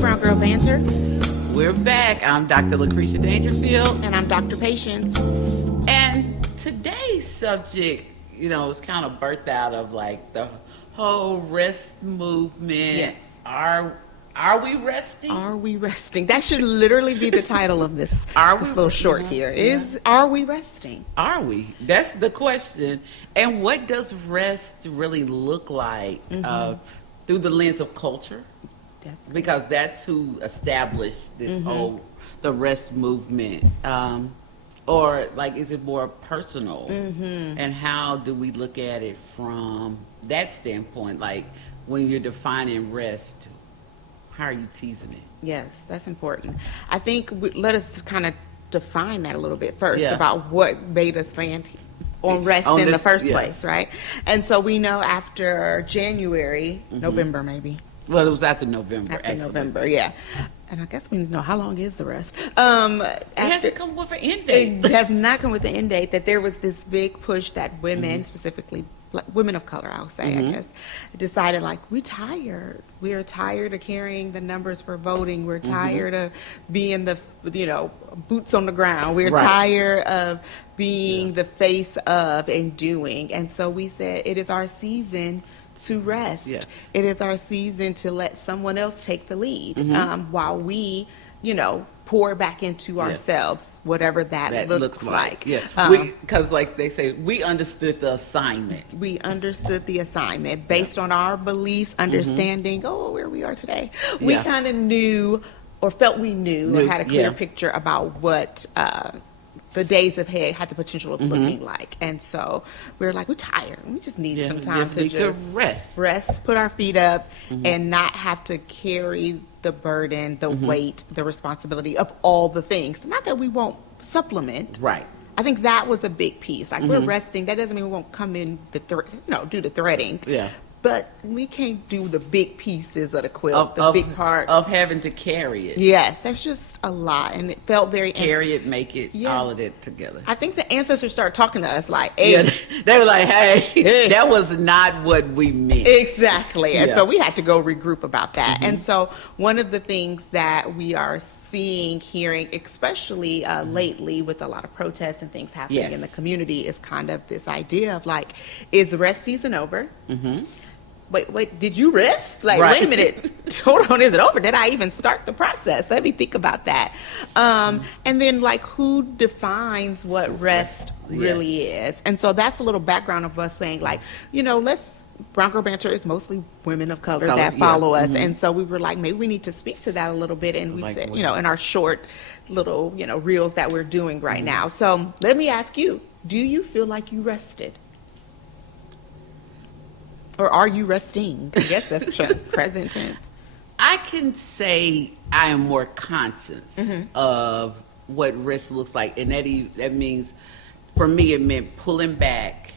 Brown Girl Banter. We're back. I'm Dr. Lucretia Dangerfield. And I'm Dr. Patience. And today's subject, is kind of birthed out of like the whole rest movement. Yes. Are we resting? Are we resting? That should literally be the title of this little short here. Are we resting? Are we? That's the question. And what does rest really look like through the lens of culture? Because that's who established this the rest movement. Or like, is it more personal? And how do we look at it from that standpoint? Like when you're defining rest, how are you teasing it? Yes, that's important. I think let us kind of define that a little bit first about what made us land on rest in the first place, right? And so we know after January, November maybe. Well, it was after November. After November, yeah. And I guess we need to know how long is the rest. It hasn't come with an end date. It has not come with an end date. That there was this big push that women, specifically women of color, I'll say, I guess, decided like, we're tired. We are tired of carrying the numbers for voting. We're tired of being the, boots on the ground. We're tired of being the face of and doing. And so we said, it is our season to rest. Yeah. It is our season to let someone else take the lead while we, pour back into ourselves, whatever that looks like. Yeah, because like they say, we understood the assignment. We understood the assignment based on our beliefs, understanding, where we are today. We kind of knew or felt we knew or had a clear picture about what the days ahead had the potential of looking like. And so we were like, we're tired. We just need some time to just rest, put our feet up, and not have to carry the burden, the weight, the responsibility of all the things. Not that we won't supplement. Right. I think that was a big piece. Like we're resting. That doesn't mean we won't come in do the threading. Yeah. But we can't do the big pieces of the quilt, the big part of having to carry it. Yes, that's just a lot, and it felt very carry it, make it, all of it together. I think the ancestors started talking to us like, "Hey," they were like, "Hey, that was not what we meant." Exactly, and so we had to go regroup about that. And so one of the things that we are seeing, hearing, especially lately with a lot of protests and things happening in the community, is kind of this idea of like, is rest season over? Wait, did you rest? Like, wait a minute, hold on, is it over? Did I even start the process? Let me think about that. And then, like, who defines what rest really is? And so that's a little background of us saying, like, Brown Girl Banter is mostly women of color that follow us. And so we were like, maybe we need to speak to that a little bit. And we said, in our short little, reels that we're doing right now. So let me ask you, do you feel like you rested? Or are you resting? I guess that's present tense. I can say I am more conscious of what rest looks like. And that means, for me, it meant pulling back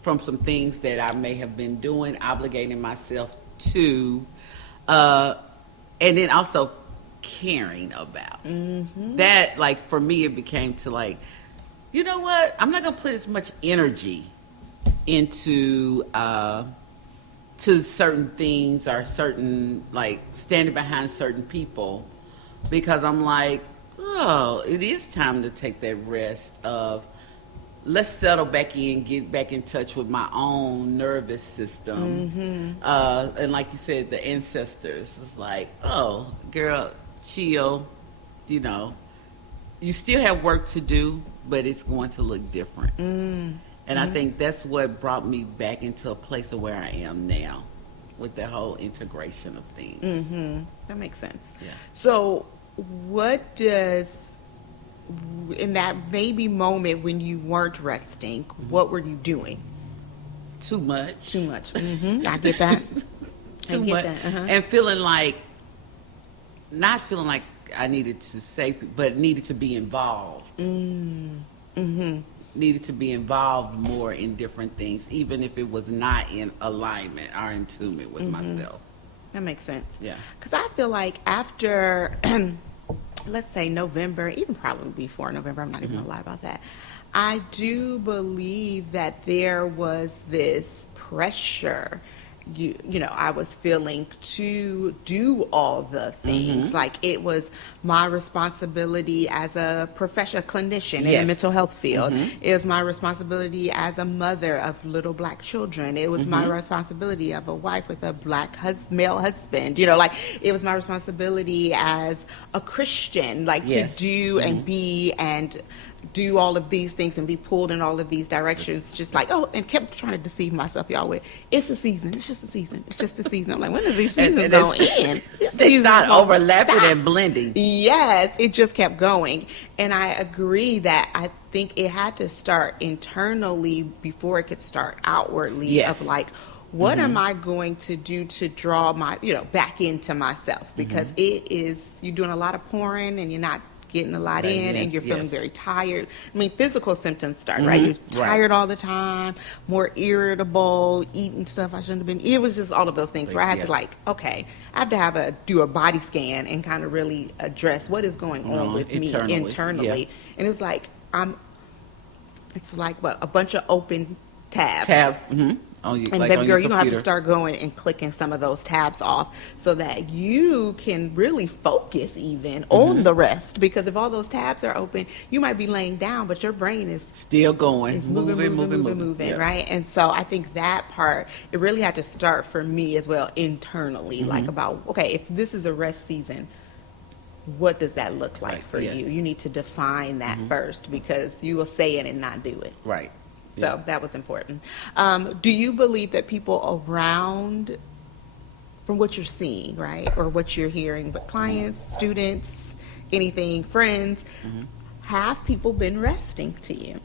from some things that I may have been doing, obligating myself to, and then also caring about. That, like, for me, it became to like, you know what? I'm not going to put as much energy into to certain things or certain, like, standing behind certain people, because I'm like, it is time to take that rest of, let's settle back in, get back in touch with my own nervous system. And like you said, the ancestors was like, girl, chill, you still have work to do, but it's going to look different. And I think that's what brought me back into a place of where I am now with the whole integration of things. That makes sense. Yeah. So what does, in that maybe moment when you weren't resting, what were you doing? Too much. I get that. Too much. And feeling like, not feeling like I needed to say, but needed to be involved. Needed to be involved more in different things, even if it was not in alignment or in tune with myself. That makes sense. Yeah. Because I feel like after, let's say November, even probably before November, I'm not even gonna lie about that, I do believe that there was this pressure I was feeling to do all the things. Like it was my responsibility as a professional clinician in the Yes. mental health field. It was my responsibility as a mother of little black children. It was my responsibility of a wife with a black male husband. Like it was my responsibility as a Christian, like Yes. to do and be and do all of these things and be pulled in all of these directions, just like, and kept trying to deceive myself, y'all, with, it's a season, it's just a season, it's just a season. I'm like, when is these seasons going to end? It's not overlapping and blending. Yes, it just kept going. And I agree that I think it had to start internally before it could start outwardly. Yes. Of like, what am I going to do to draw my, back into myself? Because it is, you're doing a lot of pouring and you're not getting a lot in, and you're feeling very tired. I mean, physical symptoms start, right? You're tired all the time, more irritable, eating stuff I shouldn't have been. It was just all of those things where I had to I have to do a body scan and kind of really address what is going on with me internally. Yeah. And it was like, it's like a bunch of open tabs. Mm-hmm. And baby girl, you're gonna have to start going and clicking some of those tabs off so that you can really focus even on the rest. Because if all those tabs are open, you might be laying down, but your brain is still going, it's moving, yeah. right? And so I think that part, it really had to start for me as well internally, like about, okay, if this is a rest season, what does that look like for you? You need to define that first, because you will say it and not do it. Right. So that was important. Do you believe that people around, from what you're seeing, right, or what you're hearing, but clients, students, anything, friends, have people been resting to you?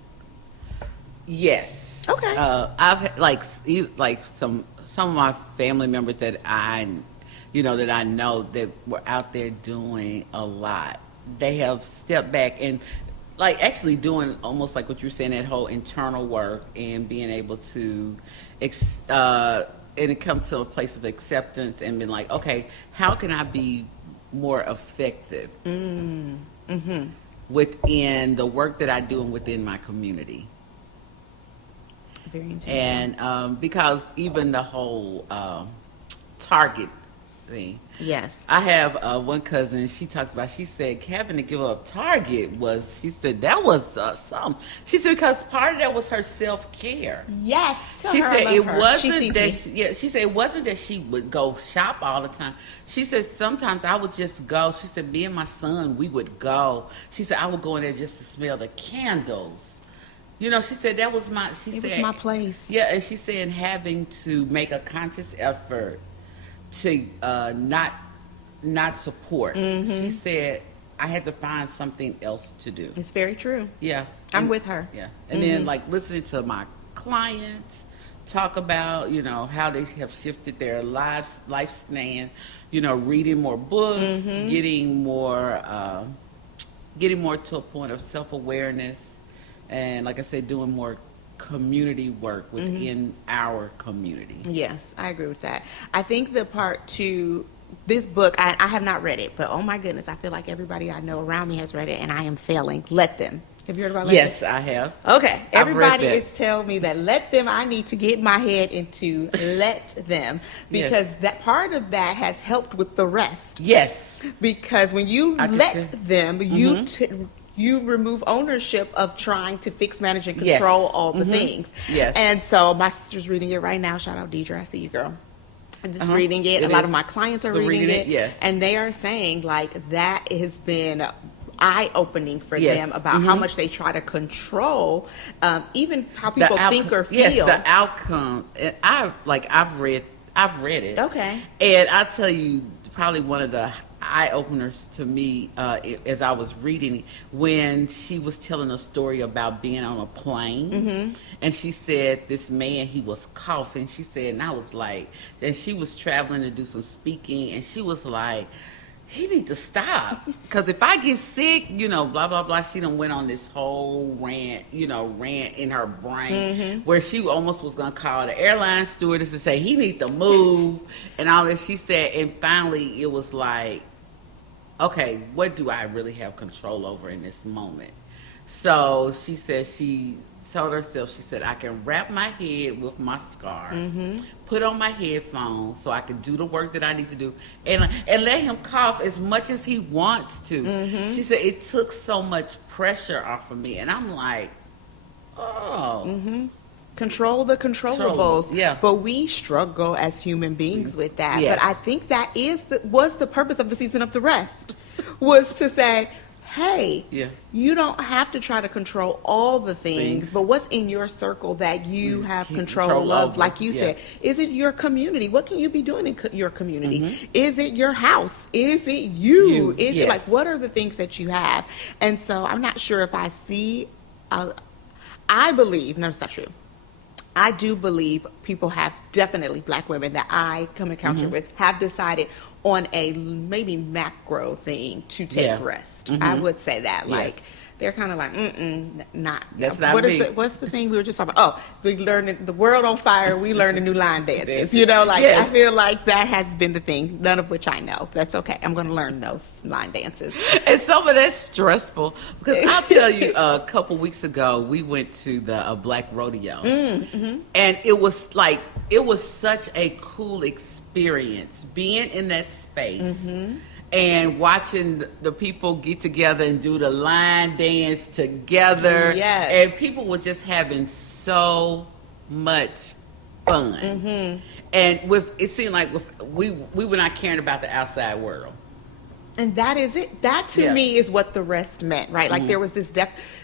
Yes. Okay. I've like some of my family members that I know that were out there doing a lot. They have stepped back and actually doing almost like what you're saying, that whole internal work and being able to, and it comes to a place of acceptance and being like, okay, how can I be more effective within the work that I do and within my community? Very intentional. And because even the whole Target thing. Yes. I have one cousin, she talked about, she said, having to give up Target was, she said, that was something. She said, because part of that was her self-care. Yes. She said it wasn't that, she said it wasn't that she would go shop all the time. She said, sometimes I would just go. She said, me and my son, we would go. She said, I would go in there just to smell the candles. She said that was it was my place. Yeah, and she's saying having to make a conscious effort to not support. She said, I had to find something else to do. It's very true. Yeah. I'm with her. Yeah. And then listening to my clients talk about, how they have shifted their lifespan, reading more books, getting more to a point of self-awareness, and like I said, doing more community work within our community. Yes, I agree with that. I think the part to this book, I have not read it, but oh my goodness, I feel like everybody I know around me has read it and I am failing. Let Them. Have you heard about Let Them? Yes, I have. Okay. Everybody is telling me that Let Them, I need to get my head into Let Them, because that part of that has helped with the rest. Yes. Because when you let them, you remove ownership of trying to fix, manage, and control all the things. Yes. And so my sister's reading it right now. Shout out Deidre, I see you, girl. I'm just reading it. A lot of my clients are reading it. Yes. And they are saying that has been eye-opening for them about how much they try to control even how people think or feel. Yes, the outcome. And I've read it. Okay. And I tell you, probably one of the eye-openers to me as I was reading, when she was telling a story about being on a plane, and she said this man, he was coughing. She said, and I was like, and she was traveling to do some speaking, and she was like, he need to stop, because if I get sick, blah, blah, blah. She done went on this whole rant in her brain, where she almost was going to call the airline stewardess to say, he need to move, and all this. She said, and finally it was like, okay, what do I really have control over in this moment? So she said she told herself, she said, I can wrap my head with my scarf, Mm-hmm. put on my headphones so I can do the work that I need to do, and let him cough as much as he wants to. Mm-hmm. She said, it took so much pressure off of me. And I'm like, oh. Mm-hmm. Control the controllables. Yeah. But we struggle as human beings with that. Yes. But I think that was the purpose of the season of the rest, was to say, hey, Yeah. you don't have to try to control all the things, but what's in your circle that you have keep control control of? over. Like you Yeah. said, is it your community? What can you be doing in your community? Mm-hmm. Is it your house? Is it you? Is Yes. it like, what are the things that you have? And so I'm not sure if I see, I believe, no, it's not true. I do believe people have, definitely Black women that I come in contact Mm-hmm. with, have decided on a maybe macro thing to take Yeah. rest. I Mhm. would say that. Yes. Like, they're kind of like, not. That's not what me. What's the thing we were just talking about? Oh, we learned the world on fire. We learned a new line dances. Dances. You know, like Yes. I feel like that has been the thing. None of which I know. That's okay. I'm going to learn those line dances. And some of that's stressful because I'll tell you, a couple weeks ago we went to the Black Rodeo, and it was such a cool experience being in that space and watching the people get together and do the line dance together. Yes. And people were just having so much fun. And it seemed like we were not caring about the outside world. And that is it. That to Yeah. me is what the rest meant, right? Like there was this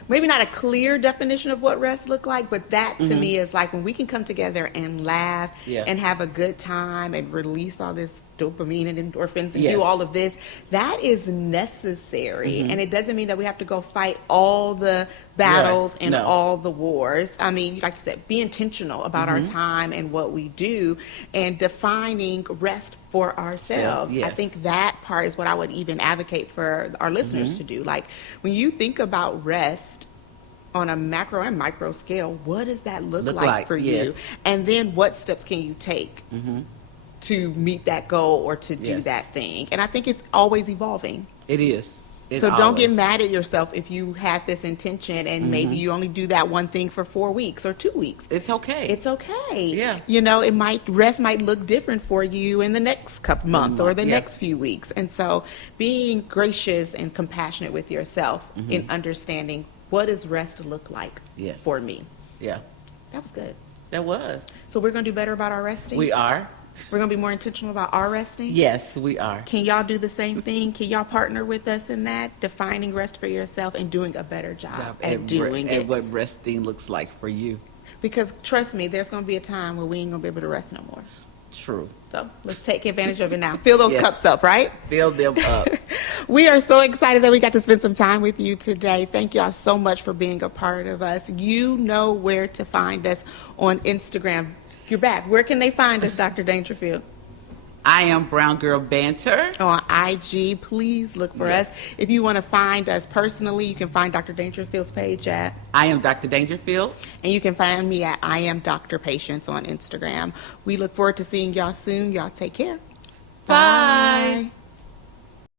maybe not a clear definition of what rest looked like, but that to me is like when we can come together and laugh Yeah. and have a good time and release all this dopamine and endorphins and Yes. do all of this, that is necessary. And it doesn't mean that we have to go fight all the battles Right. and No. all the wars. I mean, like you said, be intentional about our time and what we do and defining rest for ourselves. I Yes. think that part is what I would even advocate for our listeners to do. Like when you think about rest on a macro and micro scale, what does that look like for yes. you? And then what steps can you take to meet that goal or to do Yes. that thing? And I think it's always evolving. It is. It So don't get always- mad at yourself if you had this intention and maybe you only do that one thing for 4 weeks or 2 weeks. It's okay. It's okay. Yeah. You know, rest might look different for you in the next couple month or the yeah. next few weeks. And so being gracious and compassionate with yourself in understanding what does rest look like Yes. for me. Yeah, That was good. that was. So we're going to do better about our resting? We are. We're going to be more intentional about our resting? Yes, we are. Can y'all do the same thing? Can y'all partner with us in that? Defining rest for yourself and doing a better job at doing it. And what resting looks like for you. Because trust me, there's going to be a time where we ain't going to be able to rest no more. True. So let's take advantage of it now. Fill those Yes. cups up, right? Fill them up. We are so excited that we got to spend some time with you today. Thank y'all so much for being a part of us. You know where to find us on Instagram. You're back. Where can they find us, Dr. Dangerfield? I am Brown Girl Banter. On IG, please look for Yes. us. If you want to find us personally, you can find Dr. Dangerfield's page at, I am Dr. Dangerfield. and you can find me at I am Dr. Patience on Instagram. We look forward to seeing y'all soon. Y'all take care. Bye.